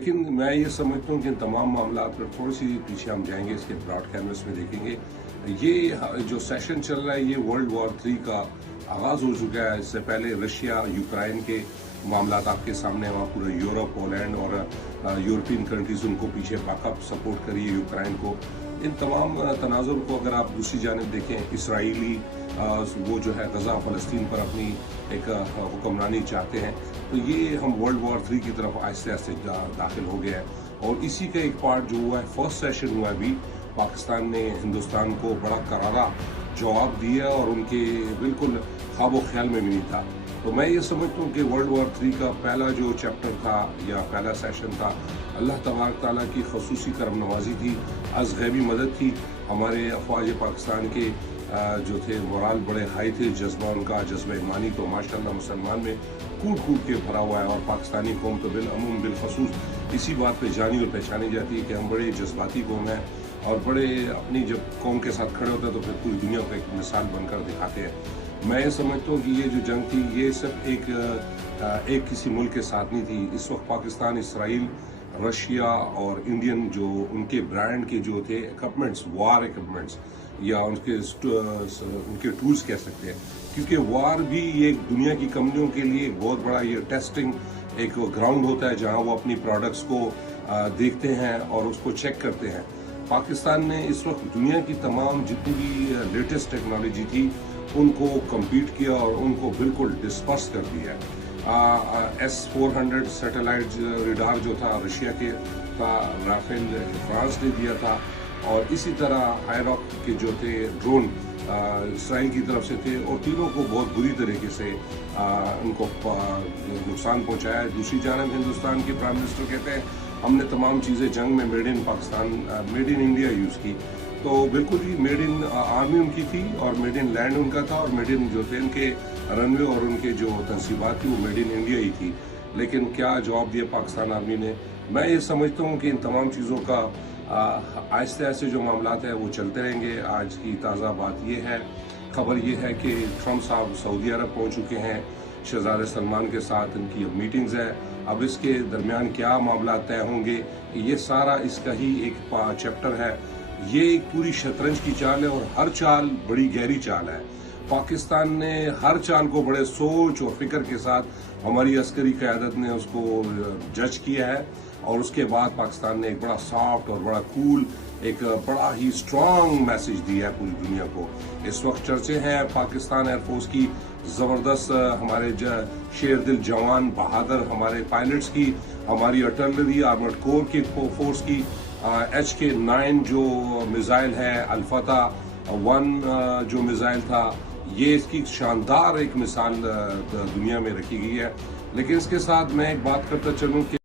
लेकिन मैं ये समझता हूँ कि इन तमाम मामला पर थोड़ी सी पीछे हम जाएंगे, इसके ब्रॉड कैनवस में देखेंगे। ये जो सेशन चल रहा है ये वर्ल्ड वॉर 3 का आगाज़ हो चुका है। इससे पहले रशिया यूक्रेन के मामला आपके सामने, वहाँ पूरा यूरोप, पोलैंड और यूरोपियन कंट्रीज उनको पीछे बैकअप सपोर्ट करी है यूक्रेन को। इन तमाम तनाजुर को अगर आप दूसरी जानिब देखें, इसराइली वो जो है गजा फ़लस्तीन पर अपनी एक हुक्मरानी चाहते हैं, तो ये हम वर्ल्ड वॉर 3 की तरफ आहिस्ते आहिस्ते दाखिल हो गया है। और इसी का एक पार्ट जो हुआ है, फर्स्ट सेशन हुआ है अभी, पाकिस्तान ने हिंदुस्तान को बड़ा करारा जवाब दिया और उनके बिल्कुल ख्वाब ख्याल में भी नहीं था। तो मैं ये समझता हूँ कि वर्ल्ड वॉर 3 का पहला जो चैप्टर था या पहला सेशन था, अल्लाह तबारक ताला की खसूसी करम नवाजी थी, अज़ गैबी मदद थी। हमारे अफवाज पाकिस्तान के जो थे मोराल बड़े हाई थे, जज्बा उनका जज्बा ईमानी तो माशाअल्लाह मुसलमान में कूट कूट के भरा हुआ है। और पाकिस्तानी कौम तो बिलअमूम बिलखसूस इसी बात पे जानी और पहचानी जाती है कि हम बड़े जज्बाती कौम हैं और बड़े अपनी जब कौम के साथ खड़े होते हैं तो फिर पूरी दुनिया को एक मिसाल बनकर दिखाते हैं। मैं ये समझता हूँ कि ये जो जंग थी ये सिर्फ एक किसी मुल्क के साथ नहीं थी। इस वक्त पाकिस्तान, इसराइल, रशिया और इंडियन जो उनके ब्रांड के जो थे इक्विपमेंट्स, वार इक्विपमेंट्स या उनके टूल्स कह सकते हैं, क्योंकि वार भी ये दुनिया की कंपनियों के लिए एक बहुत बड़ा ये टेस्टिंग एक ग्राउंड होता है जहां वो अपनी प्रोडक्ट्स को देखते हैं और उसको चेक करते हैं। पाकिस्तान ने इस वक्त दुनिया की तमाम जितनी भी लेटेस्ट टेक्नोलॉजी थी उनको कम्पीट किया और उनको बिल्कुल डिस्पर्स कर दिया है। S-400 सैटेलाइट रडार जो था रशिया के था, राफेल फ्रांस ने दिया था, और इसी तरह हायरॉक के जो थे ड्रोन इसराइल की तरफ से थे, और तीनों को बहुत बुरी तरीके से उनको नुकसान पहुंचाया। दूसरी जानब हिंदुस्तान के प्राइम मिनिस्टर कहते हैं हमने तमाम चीज़ें जंग में made in Pakistan, made in India use की। तो बिल्कुल ही मेड इन आर्मी उनकी थी और मेड इन लैंड उनका था, और मेड इन जो थे उनके रनवे और उनके जो तनसीबात थी वो मेड इन इंडिया ही थी। लेकिन क्या जवाब दिया पाकिस्तान आर्मी ने? मैं ये समझता हूँ कि इन तमाम चीज़ों का आहिस्ते आहिस्ते जो मामलात है वो चलते रहेंगे। आज की ताज़ा बात ये है, खबर ये है कि ट्रम्प साहब सऊदी अरब पहुँच चुके हैं, शहजादे सलमान के साथ इनकी अब मीटिंग्स है। अब इसके दरमियान क्या मामला तय होंगे, ये सारा इसका ही एक चैप्टर है। ये एक पूरी शतरंज की चाल है और हर चाल बड़ी गहरी चाल है। पाकिस्तान ने हर चाल को बड़े सोच और फिक्र के साथ हमारी अस्करी क़यादत ने उसको जज किया है, और उसके बाद पाकिस्तान ने एक बड़ा सॉफ्ट और बड़ा कूल, एक बड़ा ही स्ट्रांग मैसेज दिया है पूरी दुनिया को। इस वक्त चर्चे हैं पाकिस्तान एयरफोर्स की ज़बरदस्त, हमारे शेर दिल जवान बहादुर हमारे पायलट्स की, हमारी आर्टिलरी आर्मर्ड कोर की फोर्स की, HK-9 जो मिसाइल है, अल्फता-1 जो मिसाइल था, ये इसकी शानदार एक मिसाल दुनिया में रखी गई है। लेकिन इसके साथ मैं एक बात करता चलूँ कि